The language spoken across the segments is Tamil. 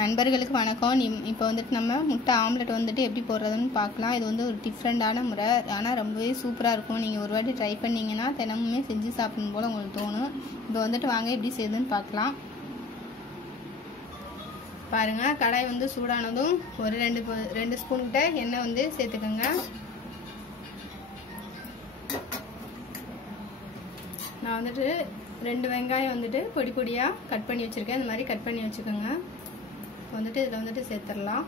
நண்பர்களுக்கு வணக்கம். இப்போ வந்துட்டு நம்ம முட்டை ஆம்லெட் வந்துட்டு எப்படி போடுறதுன்னு பார்க்கலாம். இது வந்து ஒரு டிஃப்ரெண்டான முறை, ஆனால் ரொம்பவே சூப்பராக இருக்கும். நீங்கள் ஒரு வாட்டி ட்ரை பண்ணிங்கன்னா தினமுமே செஞ்சு சாப்பிடணும் போல் உங்களுக்கு தோணும். இப்போ வந்துட்டு வாங்க எப்படி செய்யுதுன்னு பார்க்கலாம். பாருங்கள், கடாய் வந்து சூடானதும் ஒரு ரெண்டு ஸ்பூன் கிட்ட எண்ணெய் வந்து சேர்த்துக்கோங்க. நான் வந்துட்டு 2 வெங்காயம் வந்துட்டு பொடி பொடியாக கட் பண்ணி வச்சுருக்கேன். இந்த மாதிரி கட் பண்ணி வச்சுக்கோங்க. வந்துட்டு இதில் வந்துட்டு சேர்த்துடலாம்.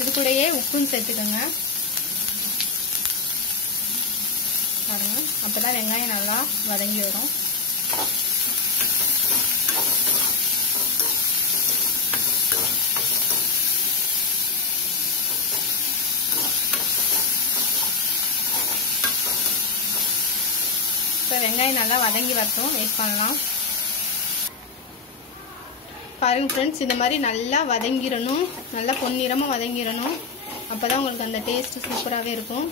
இது கூடயே உப்பும் சேர்த்துக்கோங்க. பாருங்க, அப்பதான் வெங்காயம் நல்லா வதங்கி வரும். இப்போ வெங்காயம் நல்லா வதங்கி வரட்டும், வெயிட் பண்ணலாம். பாருங்க ஃப்ரெண்ட்ஸ், இந்த மாதிரி நல்லா வதங்கிடணும், நல்லா பொன்னிறமாக வதங்கிடணும். அப்போ தான் உங்களுக்கு அந்த டேஸ்ட்டு சூப்பராகவே இருக்கும்.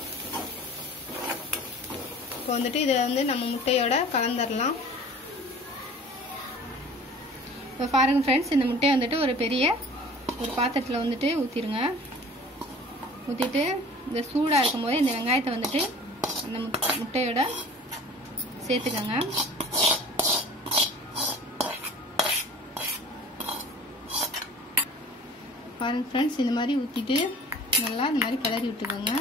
இப்போ வந்துட்டு இதை வந்து நம்ம முட்டையோட கலந்துடலாம். இப்போ பாருங்க ஃப்ரெண்ட்ஸ், இந்த முட்டையை வந்துட்டு ஒரு பாத்திரத்தில் வந்துட்டு ஊற்றிடுங்க. ஊற்றிட்டு இந்த சூடாக இருக்கும்போது இந்த வெங்காயத்தை வந்துட்டு அந்த முட்டையோட சேர்த்துக்கங்க. பாருங்க ஃப்ரெண்ட்ஸ், இந்த மாதிரி ஊற்றிட்டு நல்லா இந்த மாதிரி கிளறி விட்டுக்கோங்க.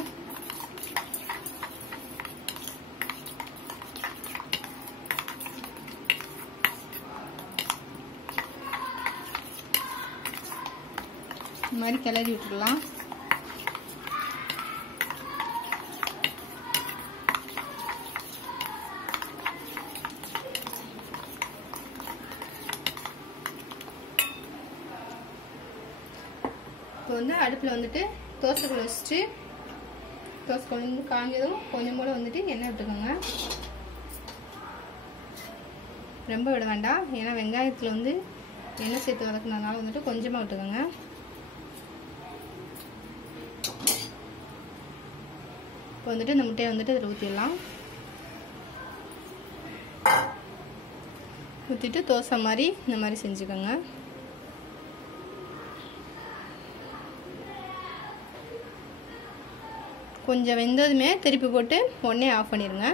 இந்த மாதிரி கிளறி விட்டுடலாம். இப்போ வந்து அடுப்பில் வந்துட்டு தோசைக்கல் வச்சுட்டு தோசைக்கல் வந்து காஞ்சதும் கொஞ்சம் போல வந்துட்டு எண்ணெய் விட்டுக்கோங்க. ரொம்ப விட வேண்டாம், ஏன்னா வெங்காயத்தில் வந்து எண்ணெய் சேர்த்து வதக்குனதுனால வந்துட்டு கொஞ்சமாக விட்டுக்கோங்க. இப்போ வந்துட்டு இந்த முட்டையை வந்துட்டு இதில் ஊற்றிடலாம். ஊற்றிட்டு தோசை மாதிரி இந்த மாதிரி செஞ்சுக்கோங்க. கொஞ்சம் வெந்ததுமே திருப்பி போட்டு உடனே ஆஃப் பண்ணிடுங்க.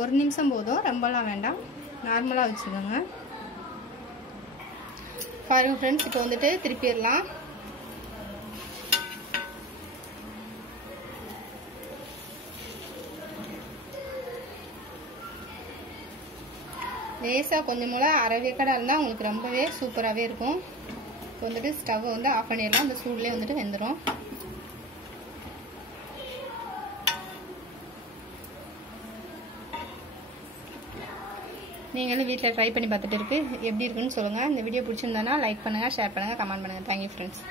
ஒரு நிமிஷம் போதும், ரொம்பலாம் வேண்டாம், நார்மலாக வச்சுக்கோங்க. பாருங்க ஃப்ரெண்ட்ஸ், இப்போ வந்துட்டு திருப்பிடலாம். லேசாக கொஞ்சம் போல அரவேக்கடா இருந்தால் உங்களுக்கு ரொம்பவே சூப்பராகவே இருக்கும். இப்போ வந்துட்டு ஸ்டவ் வந்து ஆஃப் பண்ணிடலாம். அந்த சூட்லேயே வந்துட்டு வெந்துடும். நீங்களும் வீட்டில் ட்ரை பண்ணி பார்த்துட்டு எப்படி இருக்குன்னு சொல்லுங்கள். இந்த வீடியோ பிடிச்சிருந்தானா லைக் பண்ணுங்கள், ஷேர் பண்ணுங்கள், கமெண்ட் பண்ணுங்கள். Thank you friends.